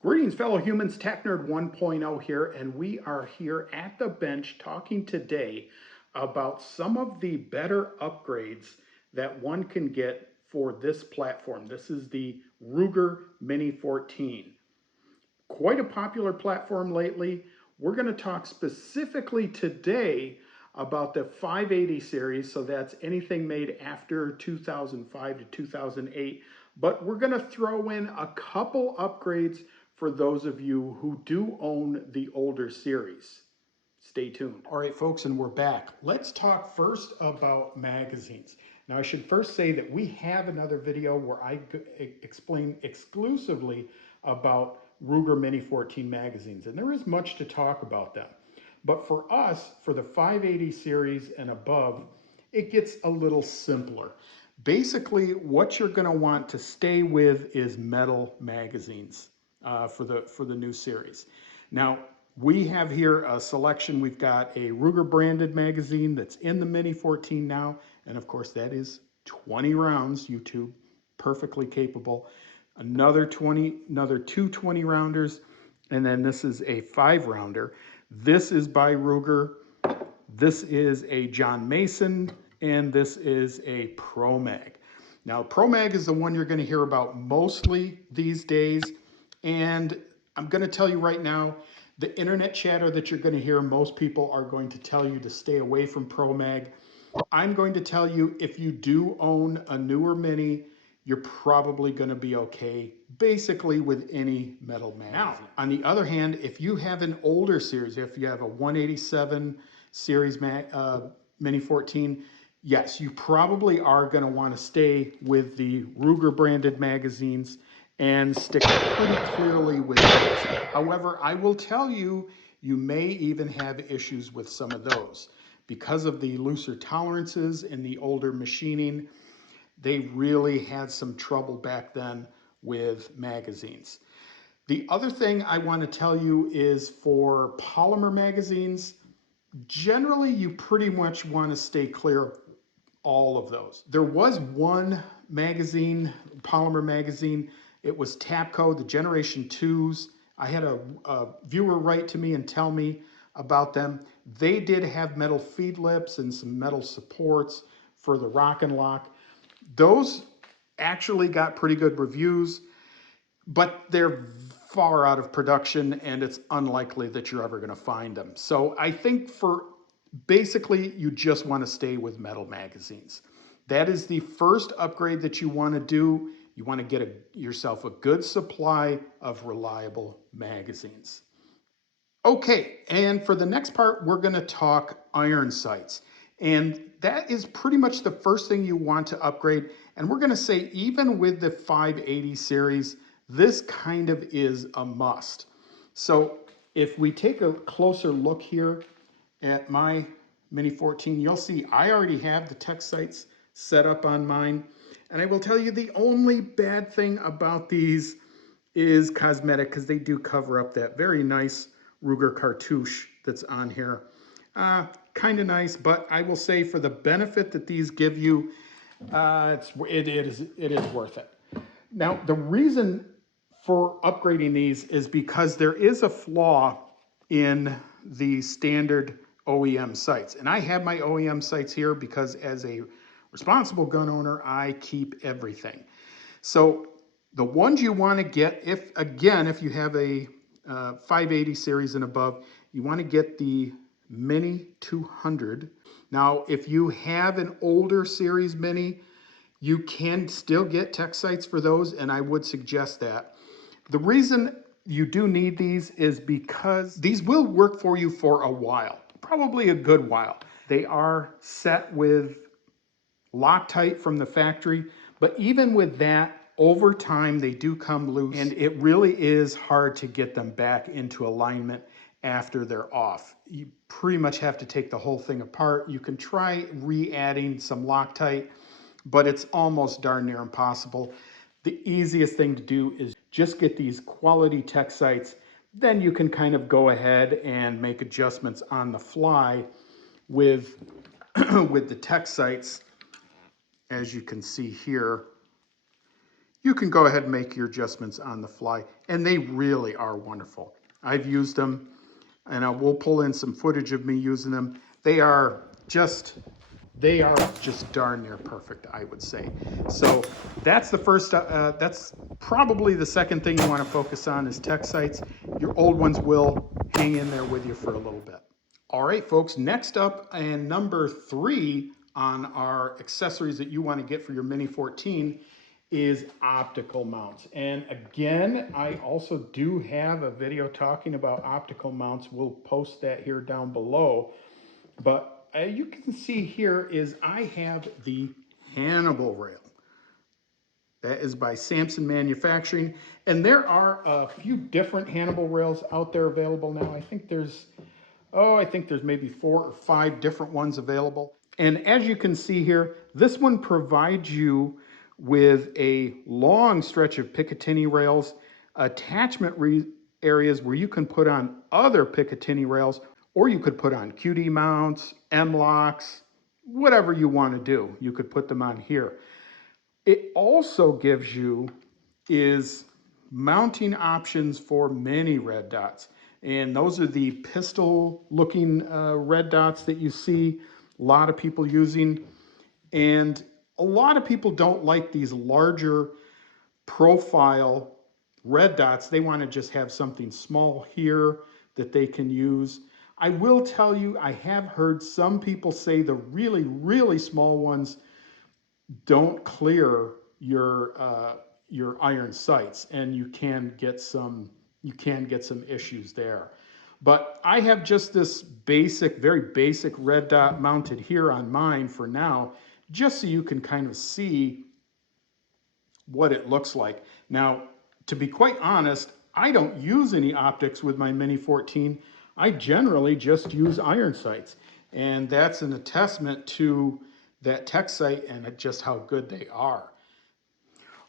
Greetings, fellow humans. Tech Nerd 1.0 here, and we are here at the bench talking today about some of the better upgrades that one can get for this platform. This is the Ruger Mini-14. Quite a popular platform lately. We're going to talk specifically today about the 580 series, so that's anything made after 2005 to 2008. But we're going to throw in a couple upgrades for those of you who do own the older series. Stay tuned. All right, folks, and we're back. Let's talk first about magazines. Now, I should first say that we have another video where I explain exclusively about Ruger Mini-14 magazines, and there is much to talk about them. But for us, for the 580 series and above, it gets a little simpler. Basically, what you're going to want to stay with is metal magazines for the new series. Now, we have here a selection. We've got a Ruger branded magazine that's in the Mini-14 now, and of course that is 20 rounds, YouTube, perfectly capable. Another two 20 rounders, and then this is a 5-rounder. This is by Ruger. This is a John Mason, and this is a Pro Mag. Now, Pro Mag is the one you're going to hear about mostly these days, and I'm going to tell you right now, the internet chatter that you're going to hear, most people are going to tell you to stay away from Pro Mag. I'm going to tell you, if you do own a newer Mini, you're probably going to be okay, basically with any metal magazine. Now, on the other hand, if you have an older series, if you have a 187 series Mini-14, yes, you probably are going to want to stay with the Ruger branded magazines and stick pretty clearly with those. However, I will tell you, you may even have issues with some of those. Because of the looser tolerances and the older machining, they really had some trouble back then with magazines. The other thing I want to tell you is for polymer magazines, generally you pretty much want to stay clear of all of those. There was one magazine, polymer magazine, it was Tapco, the Generation 2s. I had a viewer write to me and tell me about them. They did have metal feed lips and some metal supports for the rock and lock. Those actually got pretty good reviews, but they're far out of production and it's unlikely that you're ever going to find them. So I think for basically you just want to stay with metal magazines. That is the first upgrade that you want to do. You want to get yourself a good supply of reliable magazines. Okay, and for the next part, we're going to talk iron sights. And that is pretty much the first thing you want to upgrade. And we're going to say even with the 580 series, this kind of is a must. So if we take a closer look here at my Mini-14, you'll see I already have the tech sights set up on mine. And I will tell you the only bad thing about these is cosmetic, because they do cover up that very nice Ruger cartouche that's on here. Kind of nice, but I will say for the benefit that these give you, it is worth it. Now, the reason for upgrading these is because there is a flaw in the standard OEM sights. And I have my OEM sights here because as a responsible gun owner, I keep everything. So the ones you want to get, if you have a 580 series and above, you want to get the Mini 200. Now, if you have an older series Mini, you can still get tech sights for those, and I would suggest that. The reason you do need these is because these will work for you for a while, probably a good while. They are set with Loctite from the factory, but even with that, over time they do come loose, and it really is hard to get them back into alignment after they're off. You pretty much have to take the whole thing apart. You can try re-adding some Loctite, but it's almost darn near impossible. The easiest thing to do is just get these quality tech sights. Then you can kind of go ahead and make adjustments on the fly with, with the tech sites, as you can see here, you can go ahead and make your adjustments on the fly, and they really are wonderful. I've used them, and I will pull in some footage of me using them. They are just darn near perfect, I would say. So that's the first, that's probably the second thing you want to focus on is tech sites. Your old ones will hang in there with you for a little bit. All right, folks, next up and number 3 on our accessories that you want to get for your Mini-14 is optical mounts. And again, I also do have a video talking about optical mounts. We'll post that here down below. But you can see here is I have the Hannibal rail. That is by Samson Manufacturing. And there are a few different Hannibal rails out there available now. I think there's maybe 4 or 5 different ones available. And as you can see here, this one provides you with a long stretch of Picatinny rails, attachment areas where you can put on other Picatinny rails, or you could put on QD mounts, M-locks, whatever you want to do. You could put them on here. It also gives you is mounting options for many red dots. And those are the pistol looking red dots that you see a lot of people using. And a lot of people don't like these larger profile red dots. They want to just have something small here that they can use. I will tell you, I have heard some people say the really, really small ones don't clear your iron sights, and you can get some issues there. But I have just this basic, very basic red dot mounted here on mine for now, just so you can kind of see what it looks like. Now, to be quite honest, I don't use any optics with my Mini-14. I generally just use iron sights, and that's an attestament to that tech site and just how good they are.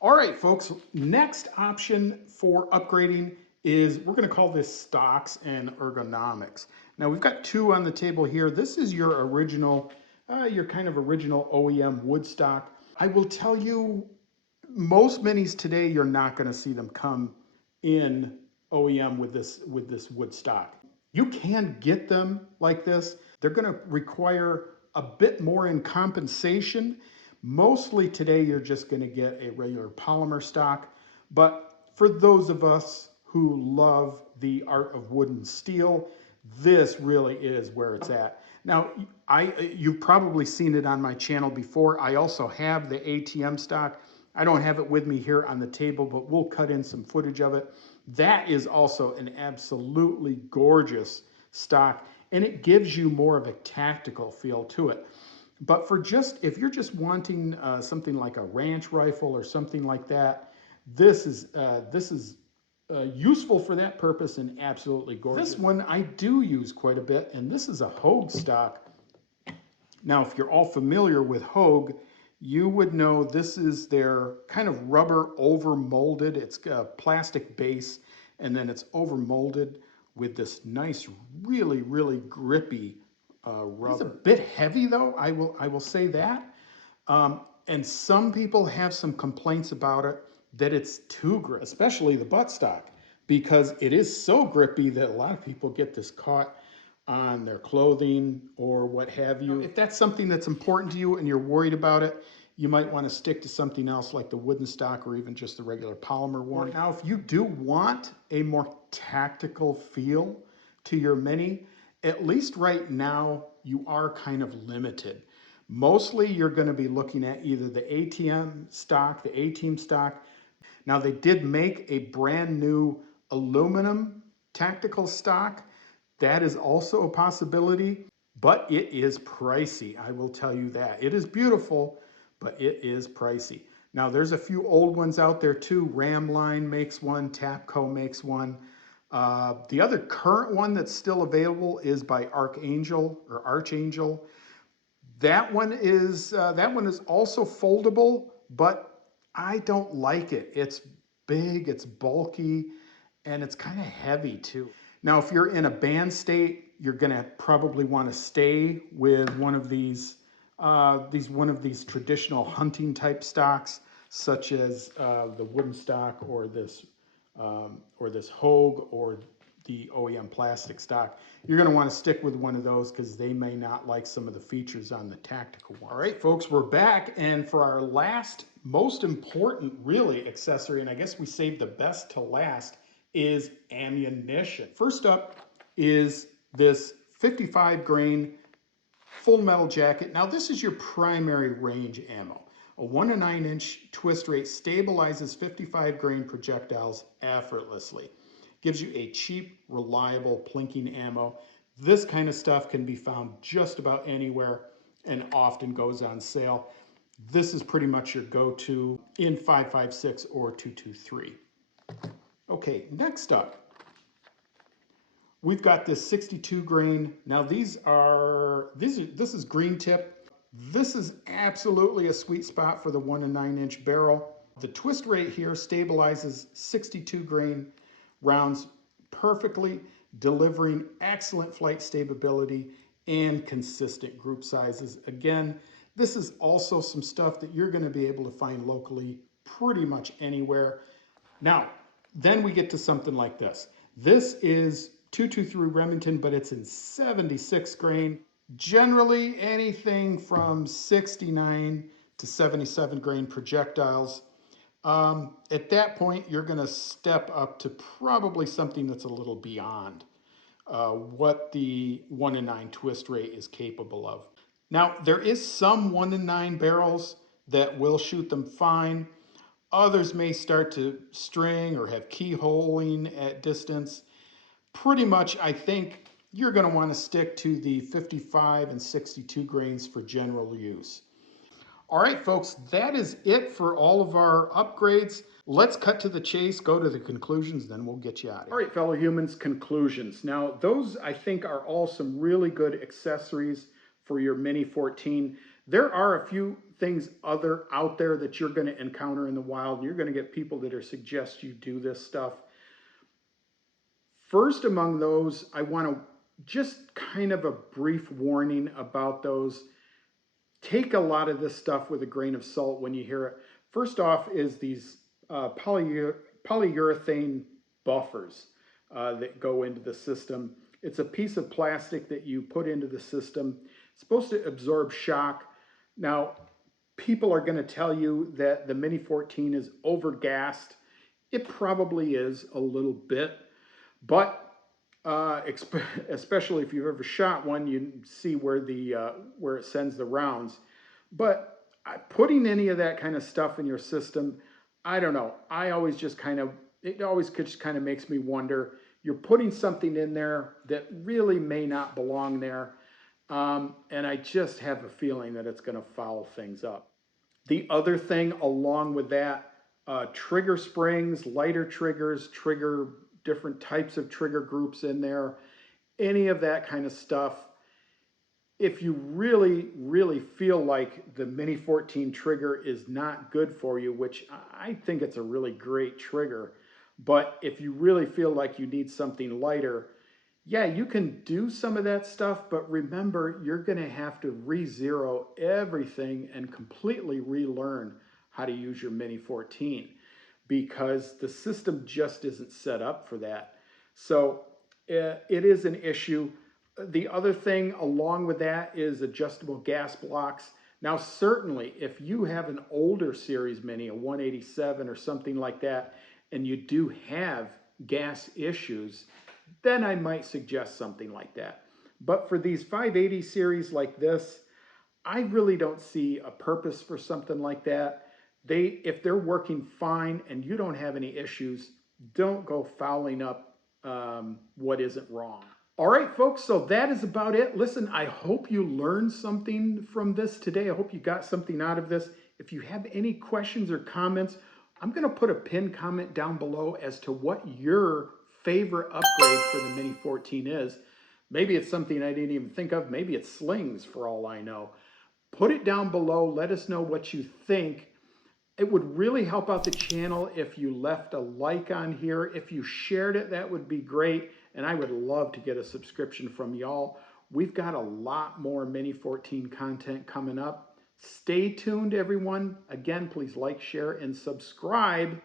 All right, folks, next option for upgrading is, we're going to call this stocks and ergonomics. Now, we've got 2 on the table here. This is your original, your kind of original OEM wood stock. I will tell you, most minis today, you're not going to see them come in OEM with this wood stock. You can get them like this. They're going to require a bit more in compensation. Mostly today, you're just going to get a regular polymer stock. But for those of us who love the art of wood and steel, this really is where it's at. Now, you've probably seen it on my channel before. I also have the ATM stock. I don't have it with me here on the table, but we'll cut in some footage of it. That is also an absolutely gorgeous stock, and it gives you more of a tactical feel to it. But for if you're just wanting something like a ranch rifle or something like that, this is useful for that purpose and absolutely gorgeous. This one I do use quite a bit, and this is a Hogue stock. Now, if you're all familiar with Hogue, you would know this is their kind of rubber over molded. It's a plastic base, and then it's over molded with this nice, really, really grippy rubber. It's a bit heavy, though. I will say that. And some people have some complaints about it, that it's too grippy, especially the buttstock, because it is so grippy that a lot of people get this caught on their clothing or what have you. If that's something that's important to you and you're worried about it, you might want to stick to something else like the wooden stock or even just the regular polymer one. Now, if you do want a more tactical feel to your Mini, at least right now, you are kind of limited. Mostly you're going to be looking at either the ATM stock, the A-Team stock. Now, they did make a brand new aluminum tactical stock. That is also a possibility, but it is pricey. I will tell you that. It is beautiful, but it is pricey. Now, there's a few old ones out there too. Ramline makes one, Tapco makes one. The other current one that's still available is by Archangel. That one is also foldable, but I don't like it. It's big, it's bulky, and it's kind of heavy too. Now, if you're in a band state, you're going to probably want to stay with one of these traditional hunting type stocks, such as the wooden stock, or this Hogue, or the OEM plastic stock. You're going to want to stick with one of those because they may not like some of the features on the tactical ones. All right, folks, we're back, and for our last, most important, really, accessory, and I guess we saved the best to last, is ammunition. First up is this 55 grain full metal jacket. Now this is your primary range ammo. A 1 to 9 inch twist rate stabilizes 55 grain projectiles effortlessly. Gives you a cheap, reliable plinking ammo. This kind of stuff can be found just about anywhere and often goes on sale. This is pretty much your go-to in 5.56 or 223. Okay, next up, we've got this 62 grain. Now this is green tip. This is absolutely a sweet spot for the 1 to 9 inch barrel. The twist rate here stabilizes 62 grain rounds perfectly, delivering excellent flight stability and consistent group sizes. Again, this is also some stuff that you're going to be able to find locally pretty much anywhere. Now, then we get to something like this. This is 223 Remington, but it's in 76 grain. Generally anything from 69 to 77 grain projectiles. At that point, you're going to step up to probably something that's a little beyond what the 1 to 9 twist rate is capable of. Now, there is some 1 to 9 barrels that will shoot them fine. Others may start to string or have keyholing at distance. Pretty much, I think you're going to want to stick to the 55 and 62 grains for general use. All right, folks, that is it for all of our upgrades. Let's cut to the chase, go to the conclusions, then we'll get you out of here. All right, fellow humans, conclusions. Now, those, I think, are all some really good accessories for your Mini-14. There are a few things out there that you're going to encounter in the wild. You're going to get people that suggest you do this stuff. First among those, I want to just kind of a brief warning about those. Take a lot of this stuff with a grain of salt when you hear it. First off is these polyurethane buffers that go into the system. It's a piece of plastic that you put into the system. It's supposed to absorb shock. Now, people are going to tell you that the Mini-14 is overgassed. It probably is a little bit, but especially if you've ever shot one, you see where it sends the rounds. But putting any of that kind of stuff in your system, I don't know. It always just kind of makes me wonder. You're putting something in there that really may not belong there, and I just have a feeling that it's going to foul things up. The other thing along with that, trigger springs, lighter triggers, different types of trigger groups in there, any of that kind of stuff. If you really, really feel like the Mini-14 trigger is not good for you, which I think it's a really great trigger, but if you really feel like you need something lighter, yeah, you can do some of that stuff, but remember, you're going to have to re-zero everything and completely relearn how to use your Mini-14, because the system just isn't set up for that. So it is an issue. The other thing along with that is adjustable gas blocks. Now, certainly, if you have an older series Mini, a 187 or something like that, and you do have gas issues, then I might suggest something like that. But for these 580 series like this, I really don't see a purpose for something like that. If they're working fine and you don't have any issues, don't go fouling up what isn't wrong. All right, folks, so that is about it. Listen, I hope you learned something from this today. I hope you got something out of this. If you have any questions or comments, I'm going to put a pinned comment down below as to what your favorite upgrade for the Mini-14 is. Maybe it's something I didn't even think of. Maybe it's slings for all I know. Put it down below. Let us know what you think. It would really help out the channel if you left a like on here. If you shared it, that would be great. and I would love to get a subscription from y'all. We've got a lot more Mini-14 content coming up. Stay tuned, everyone. Again, please like, share, and subscribe.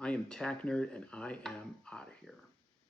I am Tack Nerd, and I am out of here.